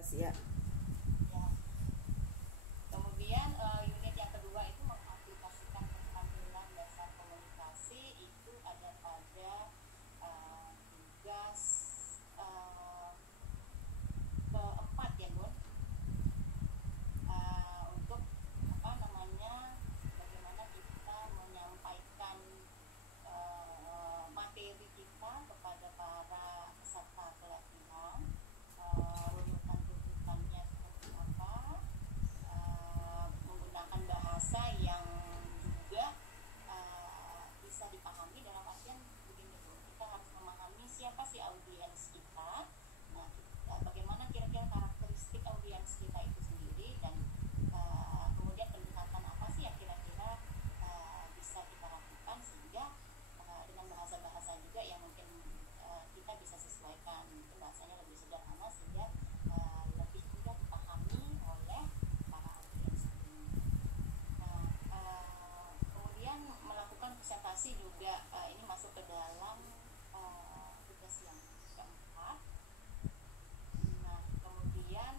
Ya. Ya. Kemudian unit yang kedua itu mengaplikasikan keterampilan dasar komunikasi, itu ada pada tugas keempat ya Bun, untuk bagaimana kita menyampaikan materi kita kepada para peserta pelatihan, runutan-runutannya seperti apa, menggunakan bahasa yang juga bisa dipahami, dalam artian begini Bu, kita harus memahami siapa sih audiens kita, nah bagaimana kira-kira karakteristik audiens kita itu sendiri, dan kemudian pendekatan apa sih yang kira-kira bisa kita lakukan sehingga dengan bahasa-bahasa juga yang mungkin kita bisa sesuaikan, itu bahasanya lebih sederhana sehingga lebih mudah dipahami oleh para audiens ini. Nah, kemudian melakukan presentasi juga, ini masuk ke dalam tugas yang keempat. Nah, kemudian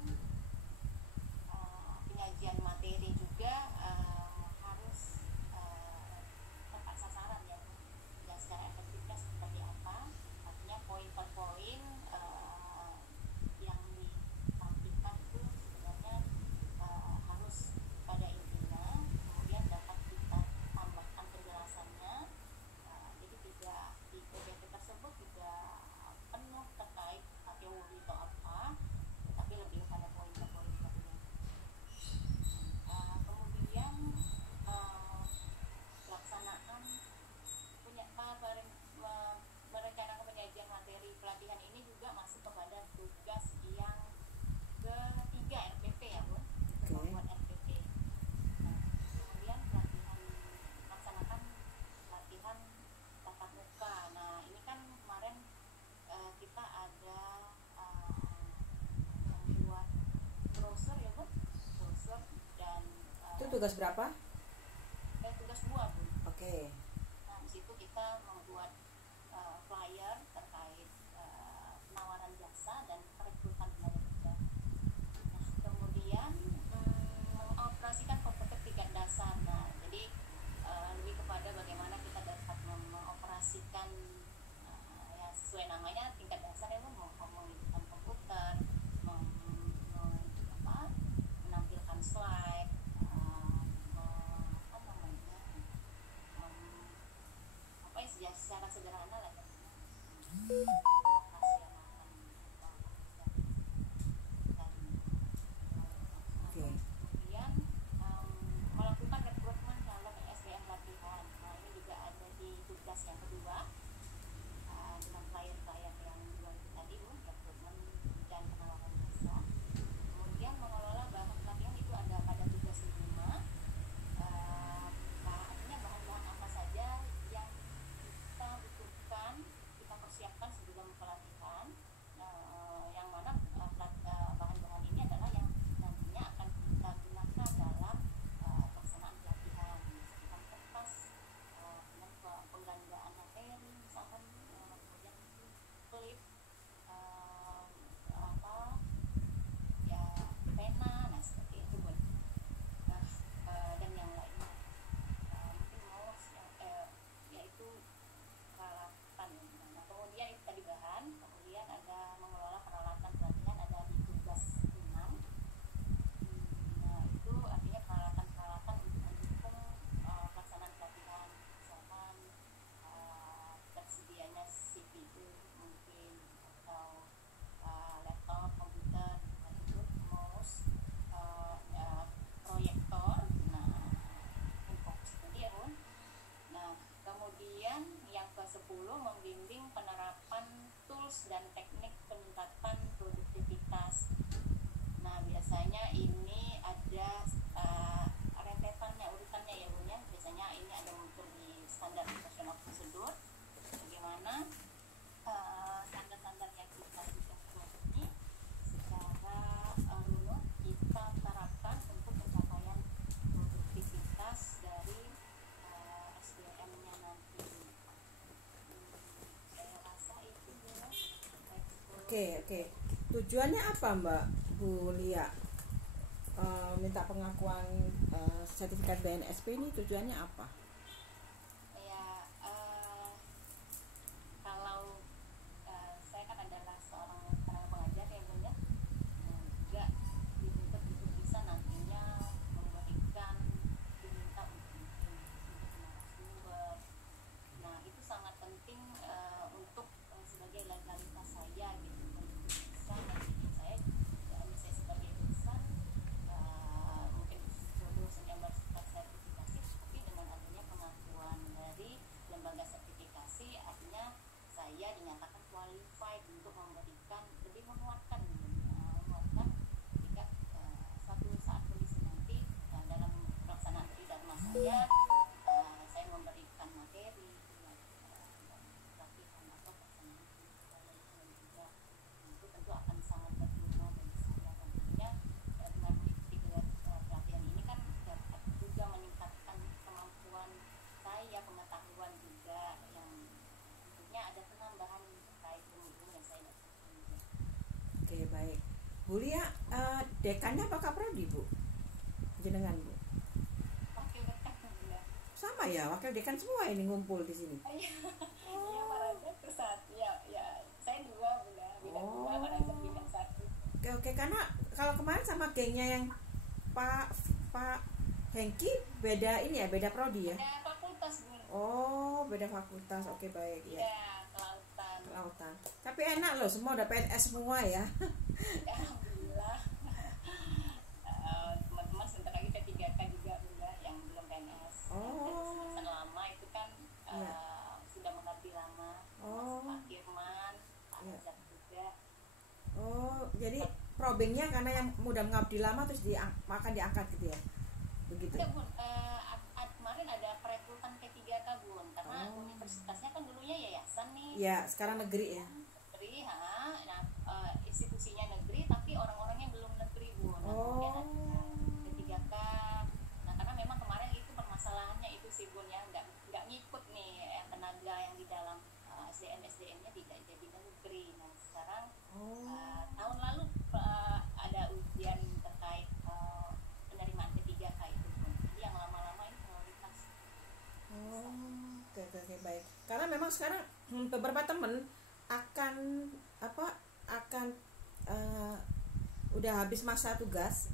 penyajian materi juga harus tepat sasaran ya, dan secara efektifnya seperti apa, artinya poin per poin yang ditampilkan itu sebenarnya harus pada intinya, kemudian dapat kita tambahkan penjelasannya, jadi tidak di PPT tersebut tidak penuh terkait teori atau apa, tetapi lebih pada poin per poin saja. Kemudian pelaksanaan merencanakan penyajian materi pelatihan ini juga masuk kepada tugas yang ketiga, RPP ya Bun, membuat RPP. Nah, kemudian melaksanakan pelatihan tatap muka. Nah, ini kan kemarin kita ada membuat brosur ya Bun, brosur, dan Itu tugas berapa? tugas 2 Bun. Oke. Nah, di situ kita membuat flyer terkait penawaran jasa dan perekrutan tenaga kerja. Nah, kemudian mengoperasikan komputer tingkat dasar. Nah, jadi lebih kepada bagaimana kita dapat mengoperasikan ya sesuai namanya tingkat dasar ya, menghidupkan komputer, menampilkan slide, secara sederhana lah ya. Kemudian melakukan rekrutmen calon SDM pelatihan. Nah, ini juga ada di tugas yang kedua, dengan klien-klien yang dua tadi, rekrutmen dan penawaran jasa. Kemudian mengelola bahan pelatihan itu ada pada tugas 5. Artinya bahan-bahan apa saja yang kita butuhkan, kita persiapkan sebelum pelatihan, yang mana bahan-bahan ini adalah yang nantinya akan kita gunakan dalam pelaksanaan pelatihan, misalkan kertas, penggandaan materi, misalkan kemudian itu klip, ya pena, nah seperti itu Bun. Nah, dan yang lainnya mungkin mouse yaitu peralatan. Nah, kemudian itu tadi bahan, kemudian ada mengelola peralatan pelatihan, ada di tugas 6. Nah, itu artinya peralatan-peralatan untuk mendukung pelaksanaan pelatihan, misalkan tersedianya CPU mungkin, atau laptop, komputer, mouse, proyektor, nah info tadi ya Bun. Nah, kemudian yang ke-10 membimbing penerapan tools dan teknik peningkatan produktivitas. Nah, biasanya ini ada rentetannya, urutannya ya Bun ya. Biasanya ini ada muncul di standar operasional prosedur, bagaimana standar-standar yang kita sudah buat ini secara runut kita terapkan untuk pencapaian produktivitas dari SDM-nya nanti. Saya rasa itu ya. Oke. Tujuannya apa Mbak Bu Lia, minta pengakuan sertifikat BNSP ini tujuannya apa? Ya, kalau saya kan adalah seorang tenaga pengajar ya Bun ya, juga dituntut untuk bisa nantinya memberikan diminta untuk narasumber. Nah itu sangat penting untuk sebagai legalitas saya gitu, untuk bisa nantinya saya sebagai dosen, mungkin dosen yang bersifat sertifikasi, tapi dengan adanya pengakuan dari lembaga sertifikasi, artinya saya dinyatakan qualified untuk memberikan, lebih menguatkan ketika suatu saat kondisi nanti dalam pelaksanaan dari dharma saya memberikan materi pelatihan atau pelaksanaan juga, itu tentu akan sangat berguna bagi saya. Tentunya dengan mengikuti pelatihan ini kan dapat juga meningkatkan kemampuan saya, pengetahuan juga, yang tentunya ada penambahan terkait ilmu yang saya dapatkan juga. Oke, baik. Bu Lia, dekannya apa kaprodi Bu? Jenengan Bu? Wakil dekan ya. Sama ya, wakil dekan semua ini ngumpul di sini. Iya, Paraja pusat. Ya, saya dua bunda, bidang dua, Paraja bidang satu. Oke, karena kalau kemarin sama gengnya yang Pak Hengki beda ini ya, beda prodi ya. Ada fakultas bun. Oh, beda fakultas. Oke, baik ya. Iya, kelautan. Kelautan. Tapi enak loh, semua udah PNS semua ya. Alhamdulillah. Teman-teman sebentar lagi P3K juga bunda yang belum PNS. Oh. Semester lama itu kan Iya. sudah mengabdi lama. Oh. Pak Firman, Pak Iya. Razak juga. Oh, jadi probingnya karena yang mudah mengabdi lama terus akan diangkat gitu ya. Begitu. Enggak bun, kemarin ada perekrutan P3K bun, karena universitasnya kan dulunya yayasan nih. Ya, sekarang negeri ya. Negeri, nah institusinya negeri tapi orang-orangnya belum negeri bun. Nah, kemudian ada P3K. Nah karena memang kemarin itu permasalahannya itu sih bun ya, nggak ngikut nih tenaga yang di dalam SDM-nya tidak jadi negeri. Nah sekarang tahun lalu ada ujian terkait penerimaan P3K itu bun. Jadi yang lama-lama ini prioritas. Oke, baik. Karena memang sekarang beberapa teman akan udah habis masa tugas,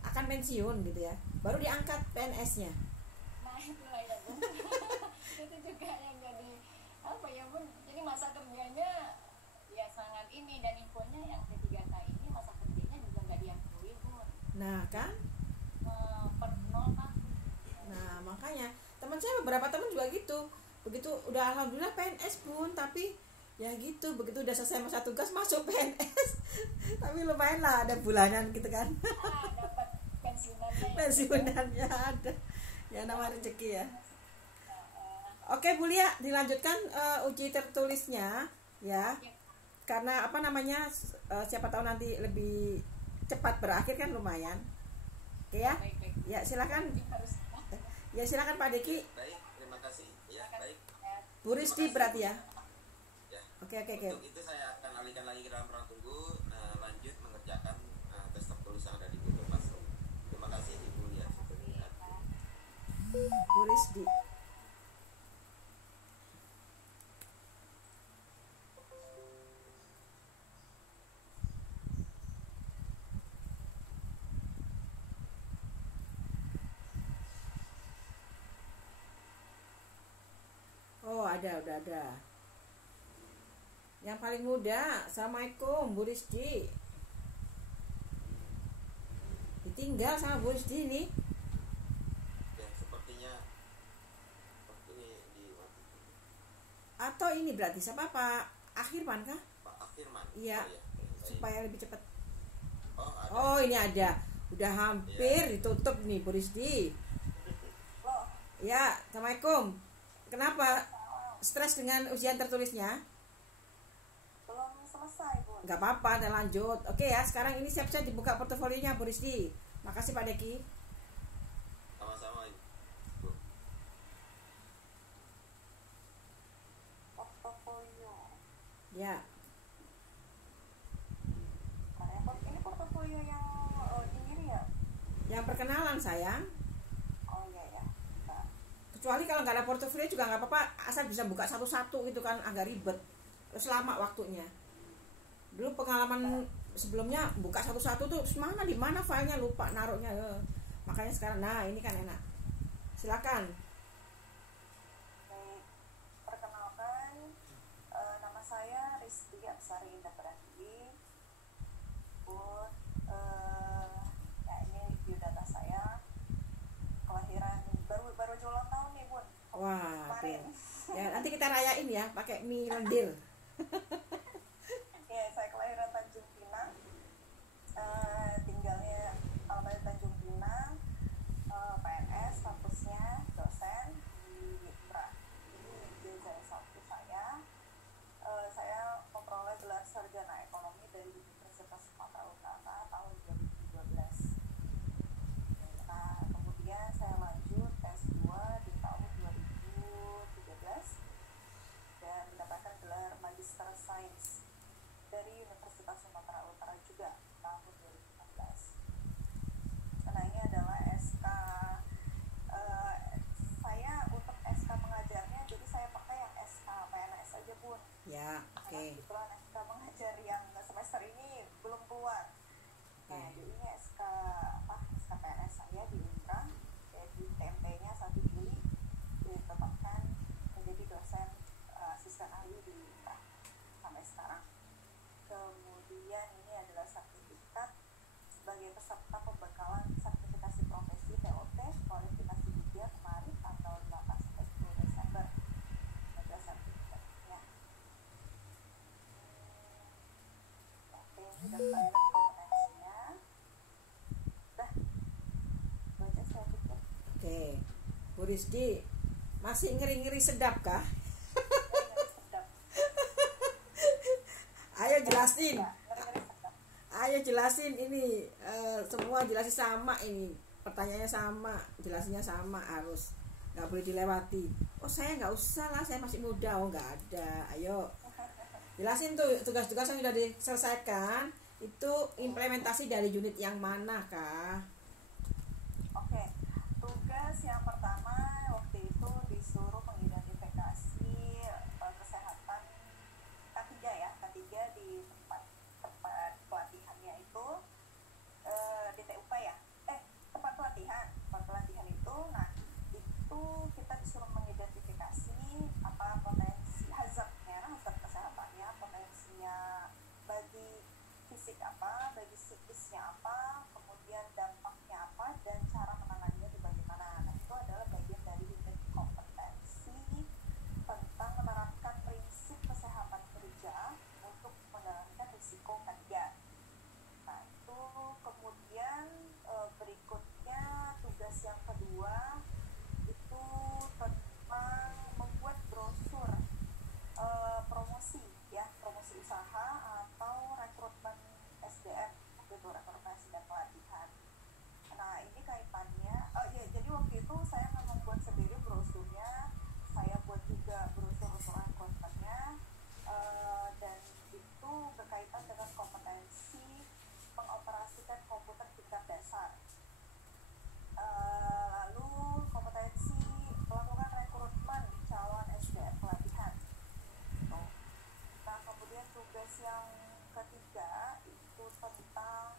akan pensiun gitu ya, baru diangkat PNS-nya. Nah itulah ya bun. Itu juga yang jadi apa ya bun, jadi masa kerjanya ya sangat ini, dan infonya yang P3K ini masa kerjanya juga nggak diakui bun. Nah kan, Per 0 kan. nah makanya teman saya beberapa teman juga gitu, begitu udah alhamdulillah PNS pun, tapi ya gitu, begitu udah selesai masa tugas masuk PNS tapi lumayan lah ada bulanan gitu kan. Dapat pensiunannya ya. Pensiunannya ada ya, nama rezeki ya. Oke Bu Lia, dilanjutkan uji tertulisnya ya, karena apa namanya, siapa tahu nanti lebih cepat berakhir kan, lumayan. Oke ya. Baik. Ya silakan. Harus Ya silakan Pak Deki. Baik, terima kasih. Ya, baik. Bu Rizky berarti ya. Ya. Oke. Untuk itu saya akan alihkan lagi ke dalam ruang tunggu, lanjut mengerjakan tes tertulis yang ada di Google Classroom. Terima kasih Ibu Lia. Bu Rizky. Oh ada, udah ada. Yang paling muda, assalamualaikum Bu Rizky. Ditinggal sama Bu Rizky ini. Ya, sepertinya seperti di Atau ini berarti siapa, Pak Akhirman kah? Pak Firman. Iya. Oh, ya. Baik. Supaya lebih cepat. Oh, ada. Oh ini ada. Udah hampir ditutup nih Bu Rizky. Ya, assalamualaikum. Kenapa stres dengan ujian tertulisnya? belum selesai bun. Gak apa-apa, dan lanjut. Oke ya, sekarang ini siap-siap dibuka portofolionya Bu Rizky. Makasih Pak Deki. Sama-sama Ibu. Portofolio. Ya. Ini portofolio pengenalan sayang. Oh iya ya. Nah, Kecuali kalau nggak ada portofolio juga nggak apa-apa, asal bisa buka satu-satu gitu kan, agak ribet, terus lama waktunya. Dulu pengalaman sebelumnya buka satu-satu tuh mana di mana filenya, lupa naruhnya. Makanya sekarang nah ini kan enak. Silakan. baik. Perkenalkan, nama saya Rizky Apsari Indah Pratiwi. Bun, ya ini biodata saya. Kelahiran baru aja ulang tahun nih Bun. Wah, Kemarin. tuh. Ya nanti kita rayain ya pakai mie lendir. Ya, saya kelahiran Tanjung Pinang. Tinggalnya alamat Tanjung Pinang. PNS, statusnya dosen di Mitra. Ini ijazah S1 saya. Saya memperoleh gelar sarjana ekonomi dari Universitas Sumatera Utara tahun 2012. Nah, kemudian saya lanjut S2 di tahun 2013 dan mendapatkan gelar Magister Sains dari Universitas Sumatera Utara juga tahun 2016. Nah, ini adalah SK saya untuk SK pengajarnya, jadi saya pakai yang SK PNS aja Bun. Ya, Karena oke. kebetulan SK mengajar yang semester ini belum keluar. Nah, Oke. jadi ini SK SK PNS saya di Unra, di TMP-nya 1 Juli ditetapkan menjadi dosen asisten ahli di Unra sampai sekarang. Kemudian ini adalah sertifikat sebagai peserta pembekalan sertifikasi profesi TOT kualifikasi media kemarin tanggal 8 sampai 10 Desember. Ada sertifikatnya. Oke, ini daftar kompetensinya. Dah, itu aja saya pikir. Oke. Bu Rizky, masih ngeri-ngeri sedap kah? Ngeri-ngeri sedap. Ayo jelasin. Ya, ngeri-ngeri sedap. Ayo jelasin ini, semua jelasin sama ini, pertanyaannya sama, jelasinnya sama, harus nggak boleh dilewati. Oh saya nggak usah lah, saya masih muda. Oh nggak ada. Ayo jelasin tuh tugas-tugas yang sudah diselesaikan itu implementasi dari unit yang mana kah? Oke, tugas yang pertama waktu itu disuruh mengidentifikasi kesehatan K3 ya, K3 di tempat pelatihannya itu di TUP ya, tempat pelatihan itu. Nah, itu kita disuruh mengidentifikasi apa potensi hazardnya, hazard kesehatannya, potensinya bagi fisik apa, bagi psikisnya apa, kemudian dampaknya apa, dan cara menanganinya di bagaimana. Nah, itu adalah bagian dari unit kompetensi tentang menerapkan prinsip kesehatan kerja untuk menurunkan risiko kerja. Nah, itu kemudian berikutnya tugas yang kedua itu tentang membuat brosur promosi ya, promosi usaha atau rekrutmen SDM gitu, rekrutmen SDM pelatihan. Nah, ini kaitannya ya, jadi waktu itu saya nggak membuat sendiri brosurnya, saya buat juga brosur untuk rekrutmennya, dan itu berkaitan dengan kompetensi mengoperasikan komputer tingkat dasar. Lalu kompetensi melakukan rekrutmen calon SDM pelatihan. Nah, kemudian tugas yang ketiga itu tentang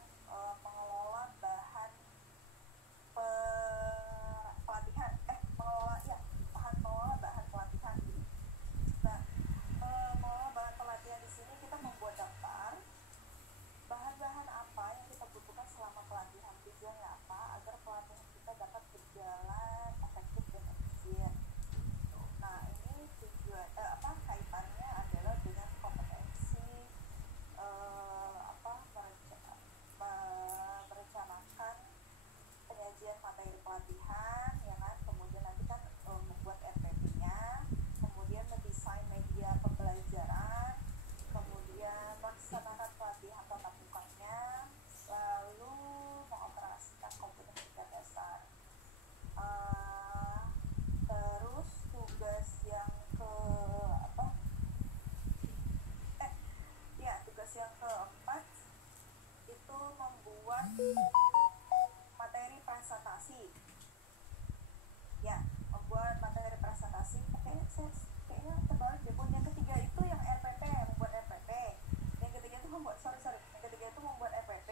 mengelola bahan pelatihan, mengelola bahan pelatihan. Nah, mengelola bahan pelatihan di sini kita membuat daftar bahan-bahan apa yang kita butuhkan selama pelatihan, tujuannya apa agar pelatihan kita dapat berjalan efektif dan efisien. Nah, ini tujuan kaitannya adalah dengan kompetensi merencanakan penyajian materi pelatihan ya kan, kemudian nanti kan membuat RPP-nya, kemudian mendesain media pembelajaran, kemudian melaksanakan pelatihan tatap mukanya, lalu mengoperasikan komputer tingkat dasar. Terus tugas yang tugas yang keempat itu membuat materi prasata ya membuat materi presentasi. Kayaknya terbalik deh. Yang ketiga itu yang RPP, membuat RPP. Yang ketiga itu membuat yang ketiga itu membuat RPP.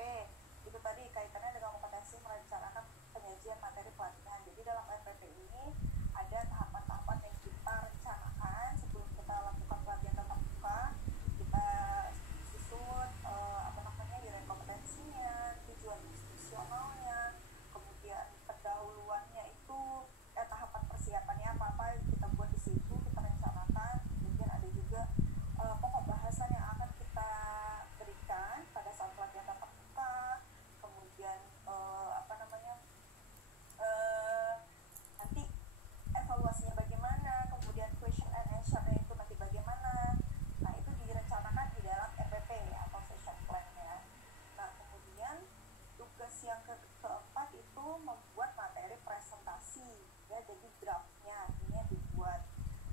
Itu tadi kaitannya dengan kompetensi merencanakan penyajian materi pelatihan. Jadi dalam RPP ini ada tahapan-tahapan yang kita rencanakan sebelum kita lakukan pelatihan tatap muka. Kita susun nilai kompetensinya, tujuan institusionalnya, kemudian pendahuluannya itu tahapan persiapannya apa kita buat di situ, kita rencanakan. Kemudian ada juga pokok bahasan yang akan kita berikan pada saat pelatihan tatap muka. Kemudian nanti evaluasinya bagaimana, kemudian question and answer-nya itu nanti bagaimana. Nah, itu direncanakan di dalam RPP atau session plan-nya. Nah, kemudian tugas yang keempat itu membuat materi presentasi, ya, jadi draftnya ini yang dibuat.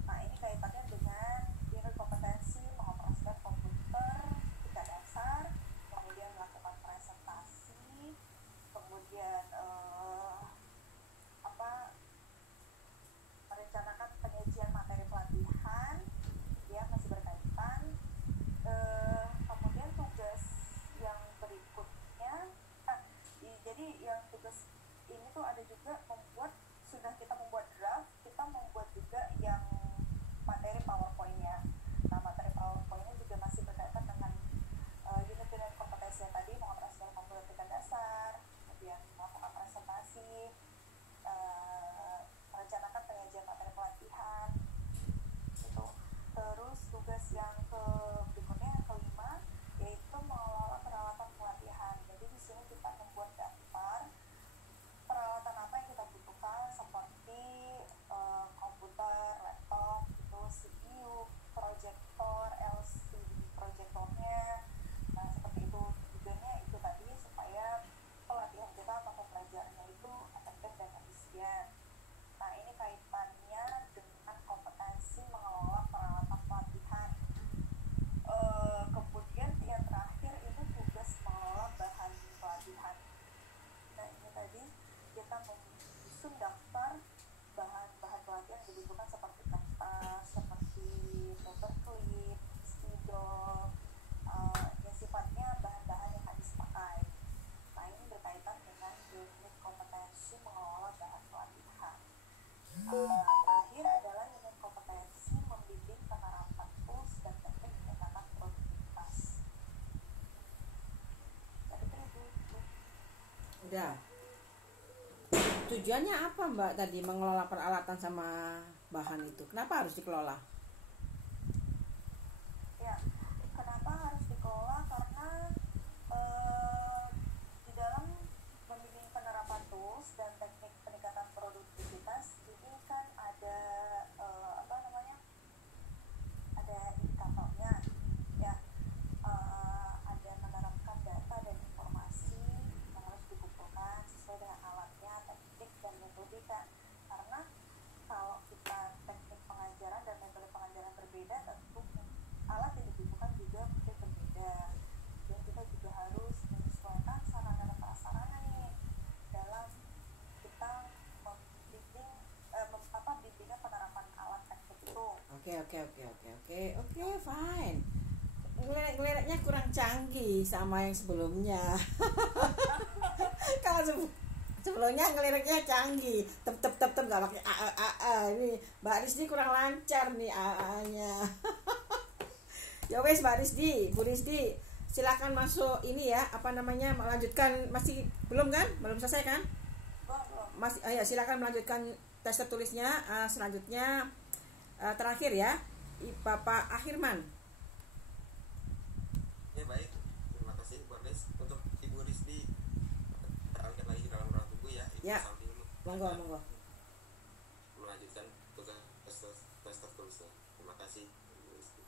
Nah, ini kaitannya dengan nilai kompetensi mengoperasikan komputer tingkat dasar, kemudian melakukan presentasi, kemudian merencanakan penyajian materi pelatihan, ya, masih berkaitan. Kemudian tugas yang berikutnya, jadi yang tugas ini tuh ada juga sudah kita membuat draft, kita membuat juga yang materi PowerPoint-nya. Nah, materi PowerPoint-nya juga masih berkaitan dengan unit-unit kompetensi yang tadi, mengoperasikan komputer tingkat dasar, kemudian melakukan presentasi, merencanakan penyajian materi pelatihan itu. Terus tugas yang berikutnya yang kelima yaitu mengelola peralatan pelatihan. Jadi di sini kita membuat daftar peralatan apa yang kita butuhkan seperti komputer, laptop, itu CPU, proyektor, LCD proyektornya. Nah, seperti itu tujuannya itu tadi supaya pelatihan kita atau pembelajarannya itu efektif dan efisien. Nah, ini kaitannya dengan kompetensi mengelola peralatan pelatihan. Kemudian yang terakhir itu tugas mengelola bahan pelatihan. Nah, ini tadi kita menyusun daftar bahan-bahan pelatihan yang dibutuhkan seperti kertas, seperti paperclip, spidol, yang sifatnya bahan-bahan yang habis pakai. Nah, ini berkaitan dengan unit kompetensi mengelola bahan pelatihan. Terakhir adalah unit kompetensi membimbing penerapan tools dan teknik peningkatan produktivitas. Jadi itu. Udah. Tujuannya apa, Mbak, tadi mengelola peralatan sama bahan itu? Kenapa harus dikelola? Ya, kenapa harus dikelola? Karena di dalam membimbing penerapan tools dan teknik peningkatan produktivitas ini kan ada ada indikatornya, ya, ada menerapkan data dan informasi yang harus dikumpulkan sesuai dengan alatnya, teknik dan metodika. Karena kalau kita teknik pengajaran dan metode pengajaran berbeda, tentu alat yang dibutuhkan juga mungkin berbeda. Dan kita juga harus menyesuaikan sarana dan prasarana nih dalam kita membimbing bimbingan penerapan alat teknik itu. Oke, fine. Ngelirik-ngeliriknya kurang canggih sama yang sebelumnya. Kalau sebelumnya ngeliriknya canggih, tep nggak pakai a. Ini Mbak Rizdi kurang lancar nih a-nya. Ya wes, Mbak Rizdi, Bu Rizdi, silakan masuk ini ya, melanjutkan. Masih belum kan? Belum selesai kan? Masih, ya, silakan melanjutkan tes tertulisnya. Selanjutnya terakhir ya, Bapak Akhirman. Ya, baik, terima kasih Bu Anies. Untuk Ibu Rizdi, kita alihkan lagi ke dalam ruang tunggu ya. Ibu Ya, sambil monggo. melanjutkan tugas tes tertulisnya. Terima kasih Ibu Rizdi.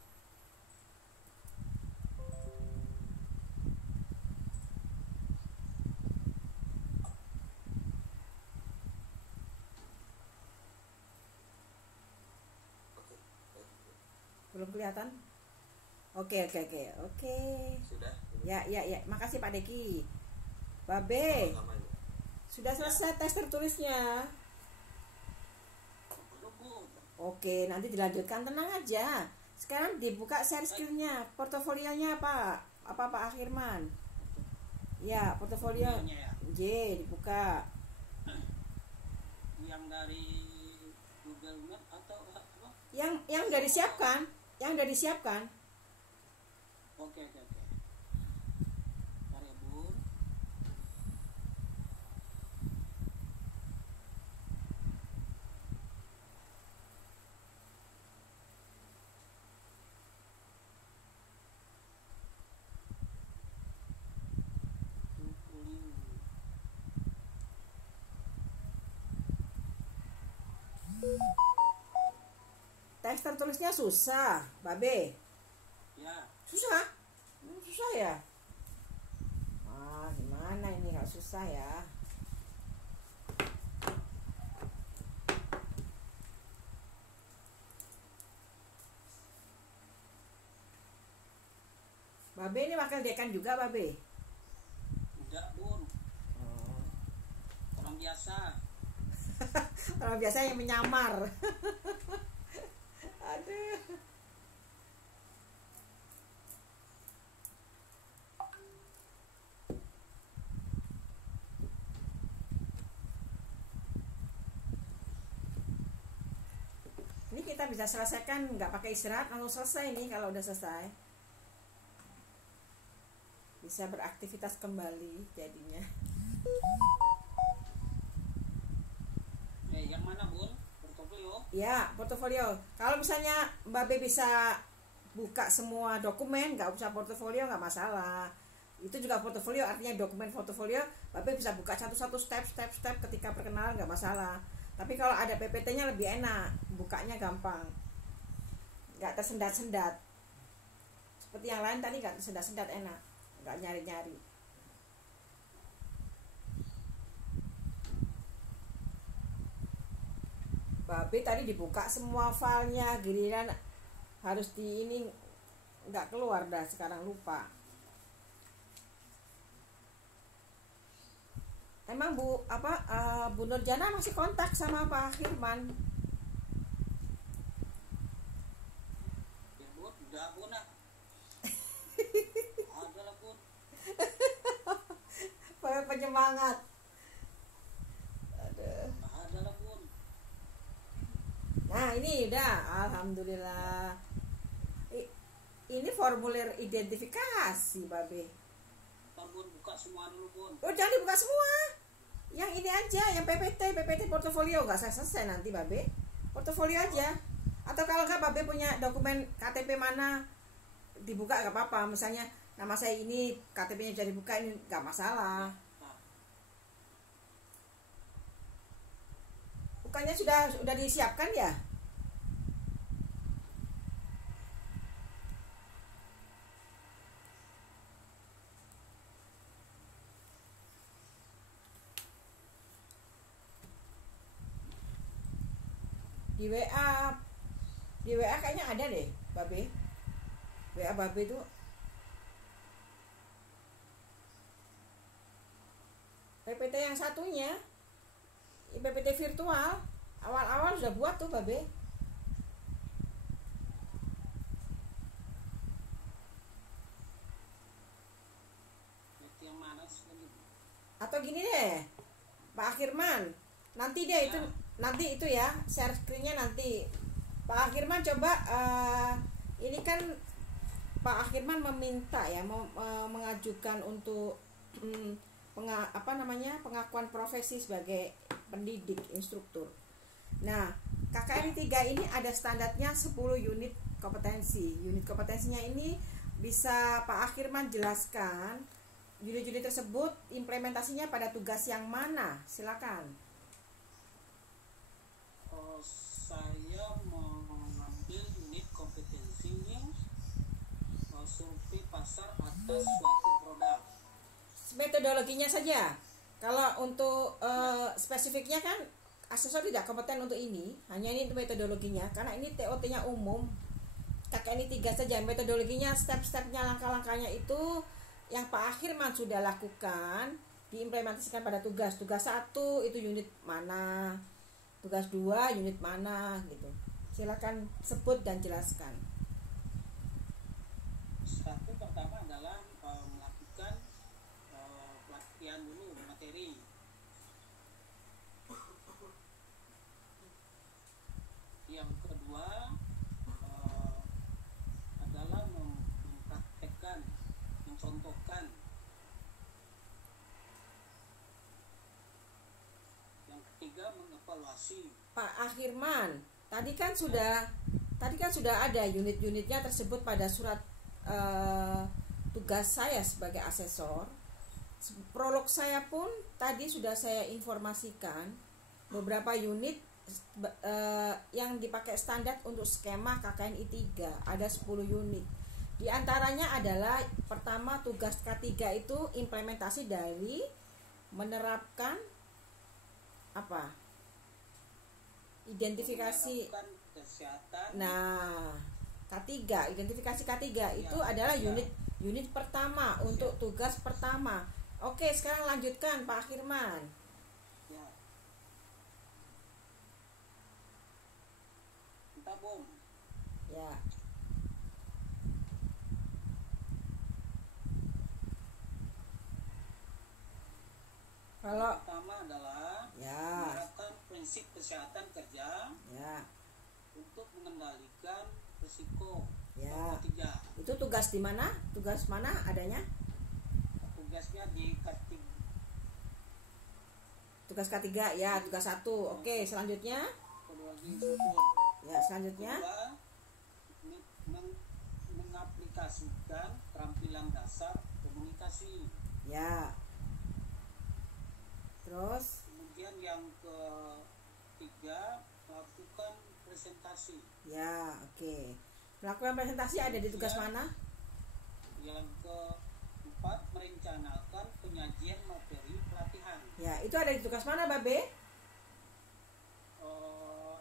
Oke, baik. Belum kelihatan? Oke. Sudah? Ya. Makasih Pak Deki. Babe, Sama-sama, Ibu. sudah selesai tes tertulisnya. Oke, nanti dilanjutkan, tenang aja. Sekarang dibuka share screen-nya, portofolionya apa? Apa Pak Akhirman? Ya, portofolio Portofolionya ya. J dibuka. Yang dari Google Map atau apa? Yang udah disiapkan, yang udah disiapkan. Oke. Bentar ya, Bun. Teks tertulisnya susah, Babe. Ya, Susah? Susah ya? Gimana ini nggak susah ya? Babe ini wakil dekan juga, Babe. enggak, Bun. Oh. Orang biasa. Orang biasa yang menyamar. Aduh. Ini kita bisa selesaikan nggak pakai istirahat, langsung selesai nih. Kalau udah selesai bisa beraktivitas kembali jadinya. Yang mana, Bun? Portofolio? Ya, portofolio. Kalau misalnya Mbak B bisa buka semua dokumen, nggak usah portofolio, nggak masalah. Itu juga portofolio, artinya dokumen portofolio, Mbak B bisa buka satu-satu step ketika perkenalan, nggak masalah. Tapi kalau ada PPT-nya lebih enak, bukanya gampang, nggak tersendat-sendat. Seperti yang lain tadi nggak tersendat-sendat, enak, nggak nyari-nyari. Babe tadi dibuka semua filenya, giliran harus di ini nggak keluar dah, sekarang lupa. Emang Bu Nurjana masih kontak sama Pak Firman? Ya, Bun. Udah, Bun. Ada lah, Bun. Para penyemangat. Aduh. Ada lah, Bun. Nah ini udah, alhamdulillah. Ini formulir identifikasi, Babe. Bun, buka semua dulu, Bun. Oh jangan dibuka semua. Yang ini aja, yang PPT portofolio, nggak selesai nanti, Babe. Portofolio aja. Atau kalau nggak Babe punya dokumen KTP mana, dibuka nggak apa-apa. Misalnya nama saya ini, KTP-nya bisa dibuka, ini nggak masalah. Nah, Bukannya sudah disiapkan ya? Di WA kayaknya ada deh, Babe. WA Babe itu PPT yang satunya, PPT virtual. Awal-awal sudah buat tuh, Babe. itu yang mana sih? Atau gini deh, Pak Akhirman, nanti deh itu, nanti itu ya, share screen-nya nanti. Pak Akhirman coba, ini kan Pak Akhirman meminta ya, mengajukan untuk pengakuan profesi sebagai pendidik instruktur. Nah, KKN 3 ini ada standarnya 10 unit kompetensi. Unit kompetensinya ini bisa Pak Akhirman jelaskan unit-unit tersebut implementasinya pada tugas yang mana? Silakan. Saya mau mengambil unit kompetensinya survei pasar atas suatu produk. Metodologinya saja. Kalau untuk spesifiknya kan asesor tidak kompeten untuk ini, hanya ini untuk metodologinya, karena ini TOT-nya umum. KKN 3 saja, metodologinya, step-stepnya, langkah-langkahnya itu yang Pak Akhirman sudah lakukan, diimplementasikan pada tugas 1 itu unit mana, tugas 2 unit mana gitu. Silakan sebut dan jelaskan. Satu pertama adalah melakukan pelatihan dulu materi. Yang kedua adalah mempraktekkan, mencontohkan. Yang ketiga mengevaluasi. Pak Akhirman, tadi kan sudah ada unit-unitnya tersebut pada surat tugas saya sebagai asesor. Prolog saya pun tadi sudah saya informasikan beberapa unit yang dipakai standar untuk skema KKNI 3 ada 10 unit. Di antaranya adalah pertama tugas K3 itu implementasi dari menerapkan apa? Identifikasi. Menerapkan kesehatan. Nah, K3, identifikasi K3 itu adalah unit pertama untuk tugas pertama. Oke, sekarang lanjutkan Pak Akhirman. Ya. Entah bom. Ya. Kalau Pertama adalah ya, menerapkan prinsip kesehatan kerja ya, untuk mengendalikan risiko. ya. Ketiga, Itu tugas di mana? Tugas mana adanya? tugasnya di K3. Tugas K3 ya, tugas 1. Oke, selanjutnya? Kedua lagi syukur. Ya, selanjutnya? Kedua, mengaplikasikan keterampilan dasar komunikasi. Ya. Terus? Kemudian yang ketiga, melakukan presentasi. Ya, oke. Melakukan presentasi ada di tugas mana? Yang keempat, merencanakan penyajian materi pelatihan. Ya, itu ada di tugas mana, Babe?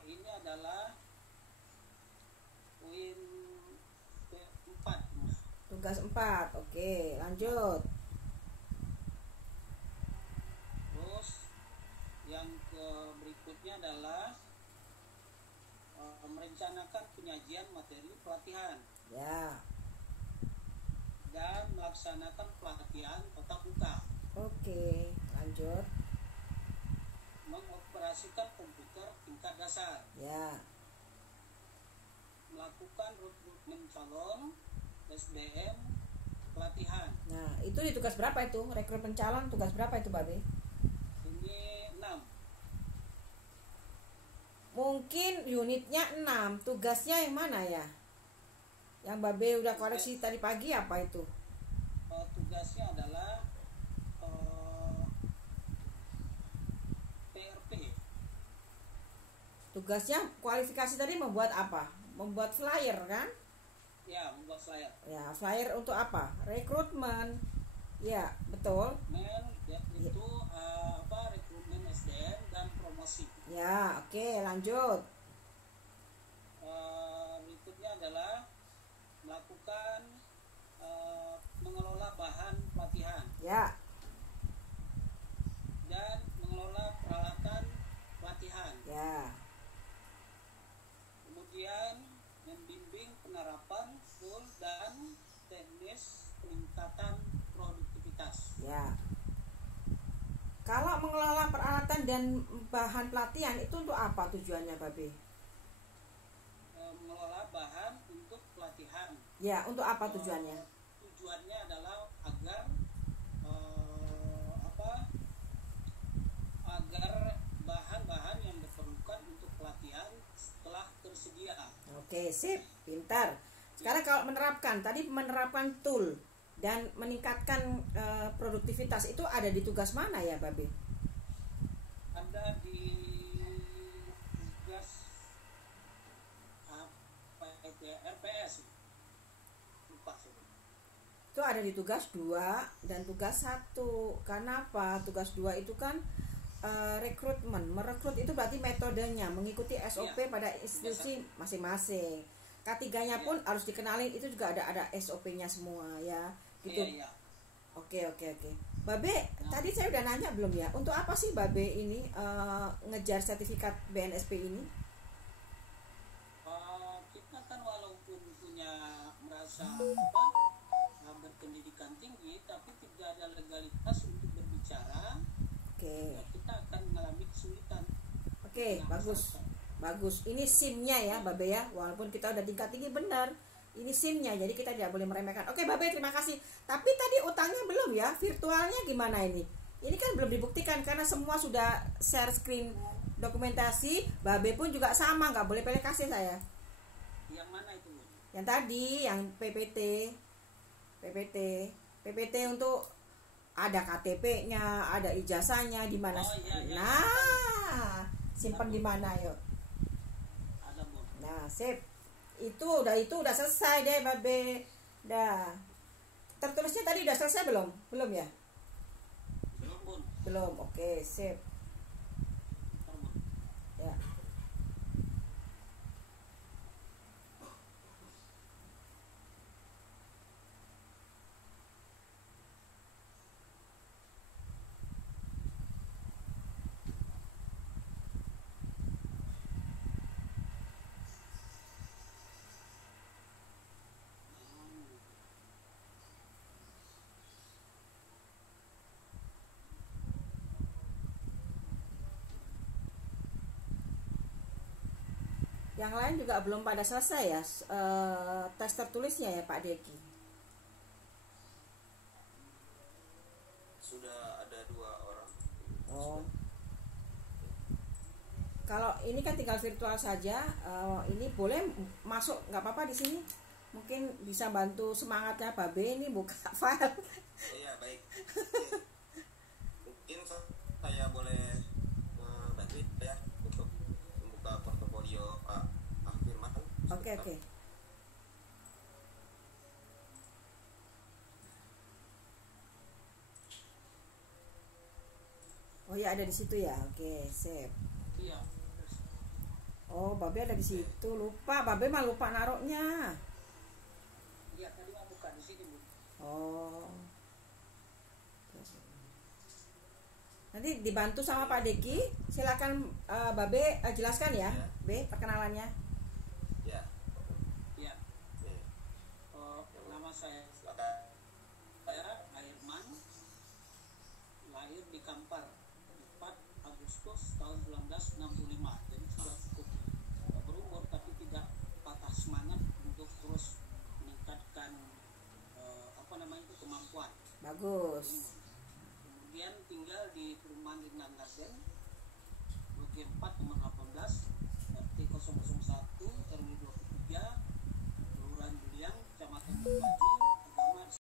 Ini adalah poin keempat. Tugas 4. Oke, lanjut. Terus yang berikutnya adalah merencanakan penyajian materi pelatihan Ya. dan melaksanakan pelatihan tatap muka. Oke, lanjut. Mengoperasikan komputer tingkat dasar, Ya. melakukan rekrutmen calon SDM pelatihan. Nah, itu di tugas berapa itu? Rekrutmen calon tugas berapa itu, Babe? Ini 6. Mungkin unitnya 6. Tugasnya yang mana ya? Yang Babe udah koreksi tadi pagi apa itu? Tugasnya adalah PRP. Tugasnya kualifikasi tadi membuat apa? Membuat flyer kan? Ya, membuat flyer. Ya, flyer untuk apa? Rekrutmen. Ya, betul. Itu rekrutmen SDM dan promosi. Ya, oke, lanjut. Berikutnya adalah melakukan mengelola bahan pelatihan Ya. dan mengelola peralatan pelatihan. Ya. Kemudian membimbing penerapan tool dan teknis peningkatan produktivitas. Ya. Kalau mengelola peralatan dan bahan pelatihan itu untuk apa tujuannya, Babe? Mengelola bahan untuk pelatihan. Ya, untuk apa tujuannya? Tujuannya adalah agar agar bahan-bahan yang diperlukan untuk pelatihan telah tersedia. Oke, sip, pintar. Sekarang kalau menerapkan, tadi menerapkan tool dan meningkatkan produktivitas itu ada di tugas mana ya, Babe? Ada di tugas RPS. Lupa sih. Itu ada di tugas 2 dan tugas 1. Karena apa? Tugas 2 itu kan rekrutmen. Merekrut itu berarti metodenya mengikuti SOP pada institusi masing-masing. K3-nya pun harus dikenalin, itu juga ada SOP-nya semua ya. Gitu. Iya. Oke. Babe, tadi saya udah nanya belum ya? Untuk apa sih Babe ini ngejar sertifikat BNSP ini? bisa berpendidikan tinggi tapi tidak ada legalitas untuk berbicara, Oke. ya kita akan mengalami kesulitan. Oke, Nah, bagus. masyarakat. Bagus. Ini SIM-nya ya, Babe ya. Walaupun kita udah tingkat tinggi benar. Ini SIM-nya, jadi kita tidak boleh meremehkan. Oke, Babe, terima kasih. Tapi tadi utangnya belum ya? Virtualnya gimana ini? Ini kan belum dibuktikan karena semua sudah share screen dokumentasi. Babe pun juga sama, nggak boleh pilih kasih saya. Yang mana itu, Bu? Yang tadi, yang PPT untuk ada KTP-nya, ada ijazahnya di mana. Oh, iya, iya. Nah, simpan di mana yuk? Ada, Bu. Nah, sip. Itu udah selesai deh, Babe. Dah. Tertulisnya tadi udah selesai belum? Belum ya? Belum, Bu. Belum. Oke, sip. Bentar, Bu. Ya. Yang lain juga belum pada selesai ya, tes tertulisnya ya, Pak Deki. Sudah ada 2 orang. Oh. Kalau ini kan tinggal virtual saja, ini boleh masuk, nggak apa-apa di sini. Mungkin bisa bantu semangatnya Babe ini buka file. Iya, baik. Mungkin saya boleh bantu ya untuk membuka portofolio Pak Firman. Oke. Oh ya, ada di situ ya. Oke, sip. Iya. Oh, Babe ada di situ. Lupa, Babe mah lupa naruhnya. Iya, tadi mau buka di sini, Bu. Oh. Nanti dibantu sama Pak Deki. Silakan Babe jelaskan ya, Ya. B, perkenalannya. Ya. Iya. Oke. Nama saya Silakan. Airman, lahir di Kampar 4 Agustus tahun 1965. Jadi sudah cukup berumur tapi tidak patah semangat untuk terus meningkatkan kemampuan. Bagus. Kemudian tinggal di perumahan Lingnan Garden